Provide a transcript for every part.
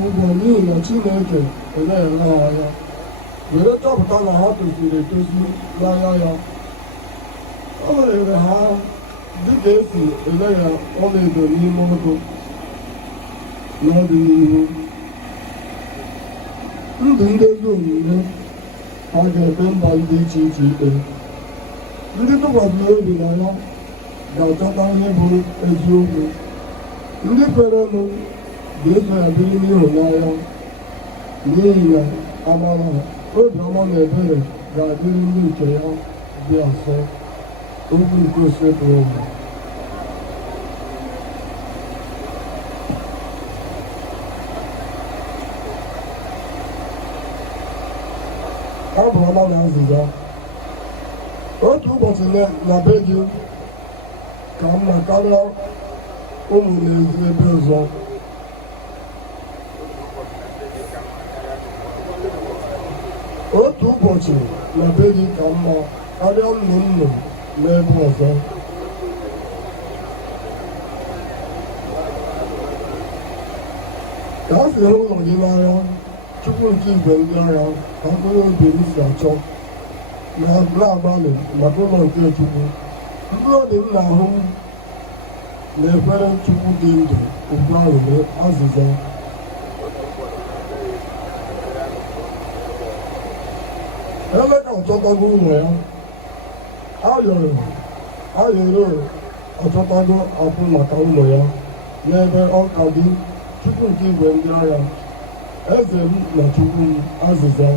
ụgwọ n'ihi na Chineke eleghara ha anya, were chọpụta na ha toziri etozi n'anya ya. O lere ha dịka esi eleghara ọlaedo n'ime ọdụ n'ọdịnihu. Ndụ ndezi omume ha ga-eme mba dị iche iche ikpe. Ndị tụkwasịrị obi na ya ga-achọta ihe bụ eziokwu. Ndị kwerenụ ga-eso ya biri n'ịhụnanya, n'ihi na amara obiọma na ebere ga-adịrị ndị nke ya dị asọ. Okwu nke Scriptural. Ọ bụ ọma na azịza. Otu ụbọchị na be gị ka mma karịa ụmụ n'ezi ebe ọzọ. Otu ụbọchị na be gị ka mma karịa nnụnụ n'ebe ọzọ. Ka a si hụ ụlọ gị n'anya, Chukwu nke igwe ndị agha ka mkpụrụ obi m si achọ na-agbalị maka ụlọ nke Chukwu. Mkpụrụ obi m na-ahụ na-ekwere Chukwu dị ndụ ugbu ahụ na azịza. Ebe ka ọchọtago ụlọ ya, ayọrọ ọchọtago akwụ maka ụlọ ya n'ebe ọka dị. Chukwu nke igwe ndị agha, eze m na Chukwu m, azịza.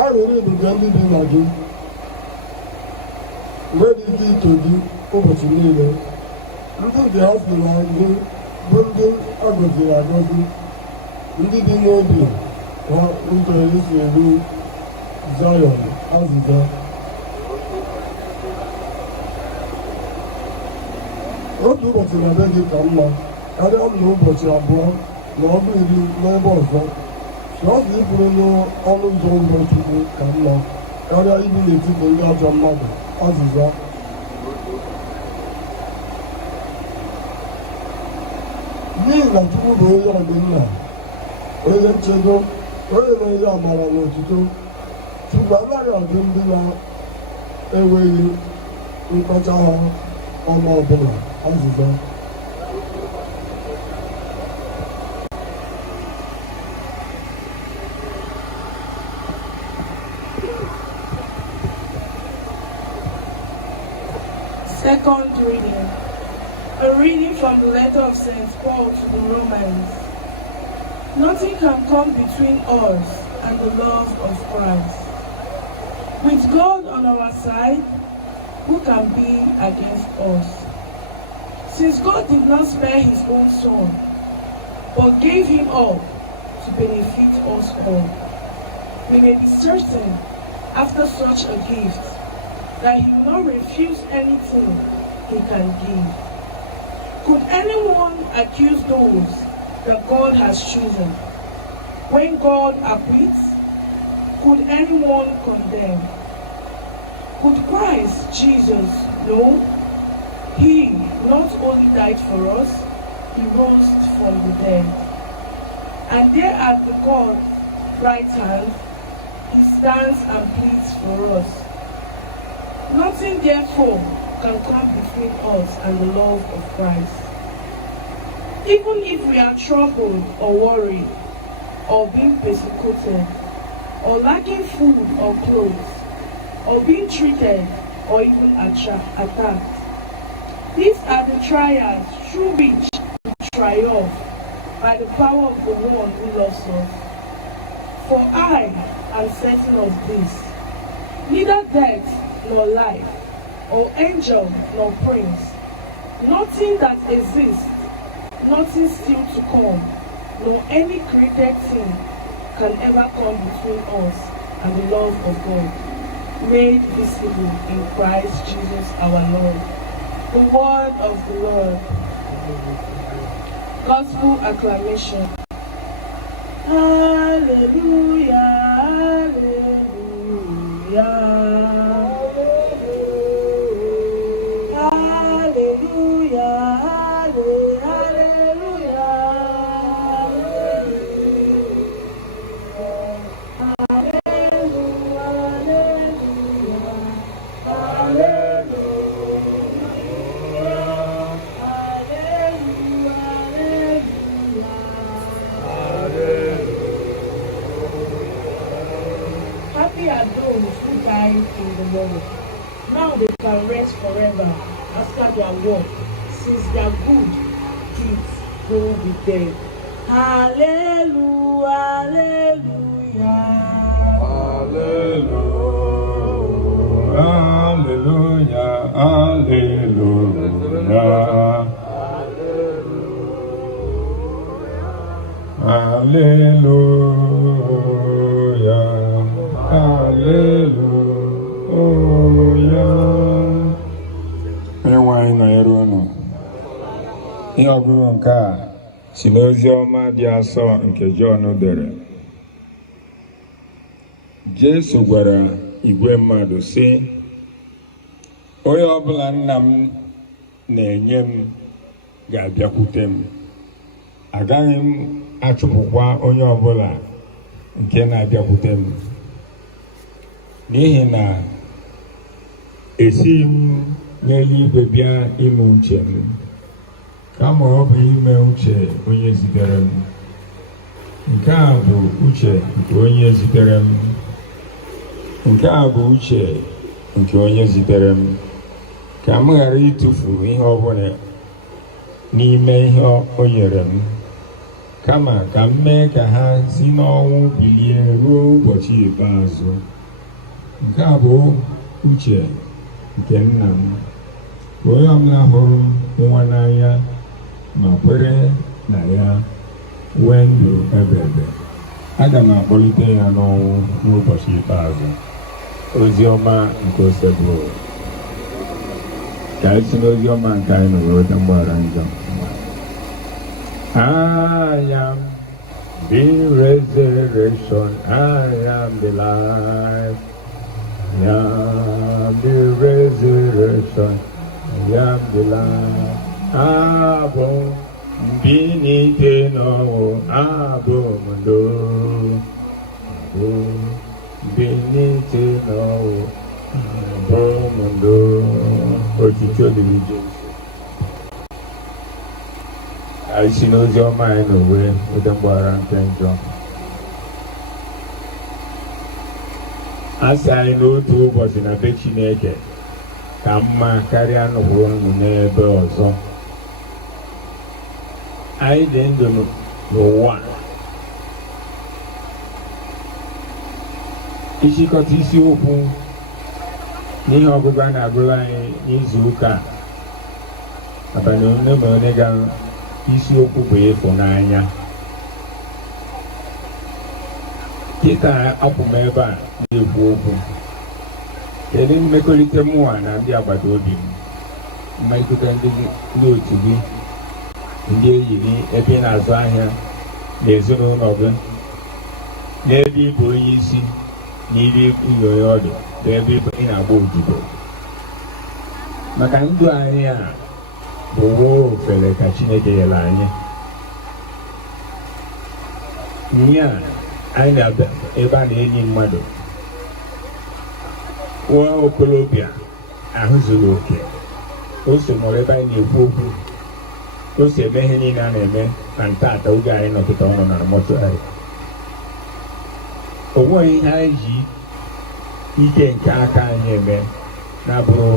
Arịrị ebube ndị dị na gị nwere ike ito gị ụbọchị niile. Ndị nke ha si na gị bụ ndị agọziri agọzi, ndị dị n'obi ha ụzọ esi eru Zayọn, azịza. Otu ụbọchị na be gị ka mma karịa na ụbọchị abụọ na ọgụ iri n'ebe ọzọ. Sọọsọ iburu n'ọnụ ụzọ ụlọ Chukwu ka mma karịa ibi n'etiti ndị ajọ mmadụ, azịza. N'ihi na Chukwu bụ onye ọdịnna, onye nchedo, onye na-enye amara na otuto. Chukwu anaghị adị ndị na-enweghị nkọcha ha ọnụ ọbụla, azịza. Second reading. A reading from the letter of St. Paul to the Romans. Nothing can come between us and the love of Christ. With God on our side, who can be against us? Since God did not spare his own son, but gave him up to benefit us all, we may be certain, after such a gift, that he will not refuse anything he can give. Could anyone accuse those that God has chosen? When God acquits, could anyone condemn? Could Christ Jesus? No. He not only died for us, he rose from the dead. And there at the God's right hand, he stands and pleads for us. Nothing therefore can come between us and the love of Christ. Even if we are troubled or worried, or being persecuted, or lacking food or clothes, or being treated or even attacked. These are the trials through which we triumph by the power of the one who loves us. For I am certain of this, neither death nor life, or angel nor prince, nothing that exists, nothing still to come, nor any created thing can ever come between us and the love of God, made visible in Christ Jesus our Lord. The word of the Lord. Gospel acclamation. Hallelujah, hallelujah. Hallelujah, in the world. Now they can rest forever after their work, since their good deeds go with them. Hallelujah, hallelujah. Hallelujah, hallelujah. Hallelujah, hallelujah. Enwe anyị nọnyere unu. Ihe ọgụgụ nke a si n'ozi ọma dị asọ nke Jọn dere. Jesu gwara igwe mmadụ sị, onye ọbụla nna m na-enye m ga-abịakwute m. Agaghị m achụpụkwa onye ọbụla nke na-abịakwute m, n'ihi na esighị m n'eluigwe bịa ime uche m, kama ọ bụ ime uche onye zitere m. Nke a bụ uche nke onye zitere m. Nke a bụ uche nke onye zitere m, ka m ghara ịtụfu ihe ọbụla n'ime ihe o nyere m, kama ka m mee ka ha si n'ọnwụ bilie ruo ụbọchị ikpeazụ. Nke a bụ uche nke nna m. Onye ọbụla hụrụ nwa n'anya ma kwere na ya nwee ndụ ebighị. Aga m akpọlite ya n'ọnwụ n'ụbọchị ikpeazụ. Ozi ọma nke Osebụrụ. Ka anyị si n'ozi ọma nke anyị nọ wee weta mgbaghara njọ. I am the resurrection, I am the life. I am the resurrection, I am the life. Abụ mbilite n'ọnwụ, abụ m ndụ. Mbilite n'ọnwụ, abụ m ndụ. Otuto dịrị Jesu. Anyị si n'ozi ọma anyị n'owe weta mgbaghara nke njọ. A sị anyị n'otu ụbọchị na be Chineke ka mma karịa nnukwu ọnụ n'ebe ọzọ. Anyị dị ndụ n'ụwa. Ịchịkọta isiokwu n'ihe ọgụgụ a na-agụrụ anyị n'izu ụka abalị one ma one ga isiokwu bụ ịfụnanya. Kịta akwụ m ebe a na-ekwu okwu. Kedu mmekọrịta mụwa na ndị agbata obi m, mmekọrịta ndị otu gị, ndị enyi gị, ebe ị na-azụ ahịa, na ezinụlọ gị, n'ebe ịbụ onye isi, n'ibe inye onye ọdụ, bụ ebe ị na-agba odibo. Maka ndụ anyị a bụ nwa ofere ka Chineke nyere anyị. Nye a anyị na-abịa ebe a na-enyi mmadụ nwa okolobịa ahụ zuru oke. O so nọrọ ebe anyị na-ekwu okwu. O si eme ihe niile a na-eme na ntata oge anyị nọkịta ọnụ na mọchụarị. O nweghị ihe anyị ji ike nke aka anyị eme na-abụrụ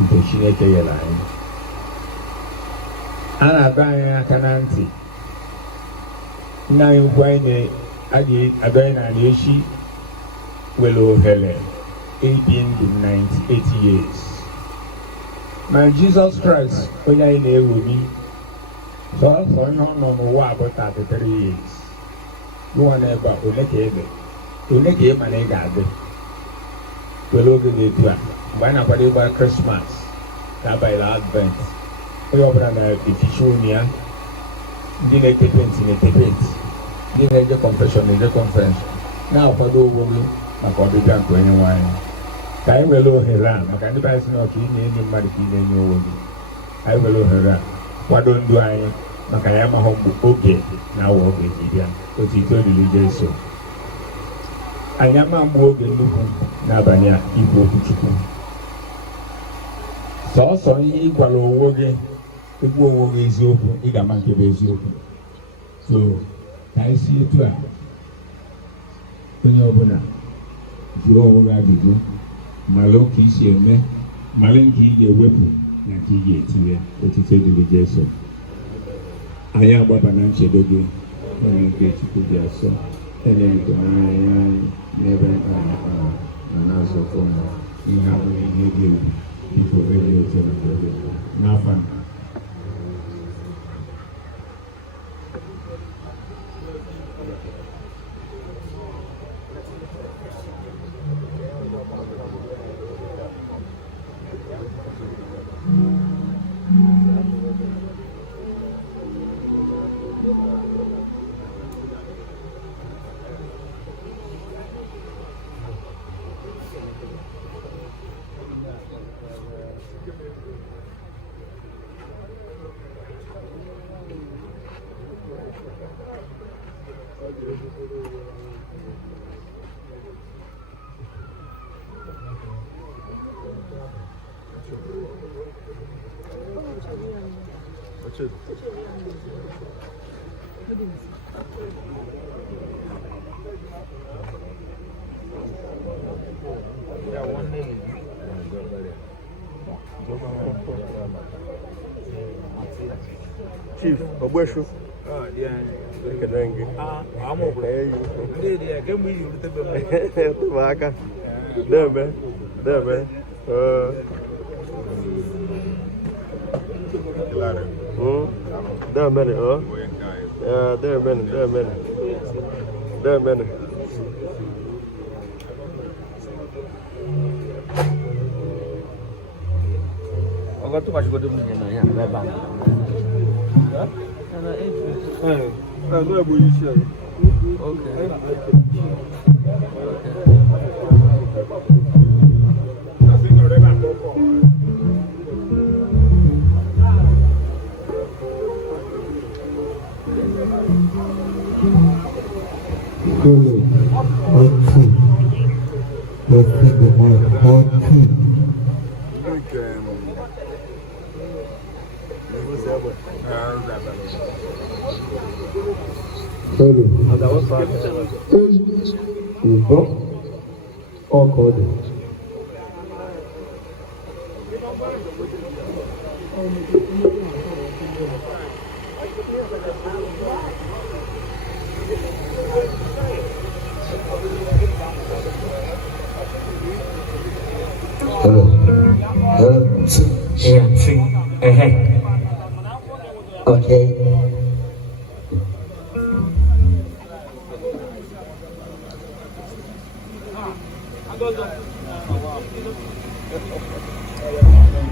nke Chineke nyere anyị. A na-adọ anyị aka na ntị. Nna anyị ukwu anyị na-adọ anyị n'ala echi nwere ohere ebi ndụ 98 years. Ma Jizọs Kraịst onye anyị na-ewobi sọsọ ihe ọ nọ n'ụwa bụ 33 years. Gụwa n'ebe a ole ka ebe, ole ka ị ma na ị ga-adị were oge na-etu a mgbe a na-akwado ịgba Krismas na abalị Advent. Onye ọbụla na-eficha unu ya. Ndị na-ete penti na-ete penti, ndị na-eje confession na-eje confession, na-akwado onwe gị maka ọbịbịa nke onye nwe anyị. Ka anyị were ohere a, maka ndị Baịbụl sị na ọka ị na-enye mmadụ ka ị na-enye onwe gị. Ka anyị were ohere a kwado ndụ anyị, maka ya amaghị mgbe oge na-awa oge ji bịa. Otu ito riri Jesu. Anyị ama mgbe oge nnukwu n'abalị a ikwu okwu Chukwu. Sọọsọ ihe ị gwara onwe gị, ikwu onwe gị eziokwu, ị ga-ama nke bụ eziokwu. So ka anyị si etu a, onye ọbụla jụrụ onwe gị ajụjụ malụ ka isi eme malụ nke ị ga-ewepụ na nke ị ga-etinye otite dịrị Jesu. Anyị agbaba na nchedo gị onye nke Chukwu dị asọ enyerịta n'anya ya anyị n'ebe mkpa na na-azọfọ na ihe abụghị ihe dị egwu biko ebe otu na n'afọ a. Chief Ogbuefi. Amokwe. Aka. Deme. Agora tu vai jogar do menino aí, vai lá. Não é bonito aí. Okay.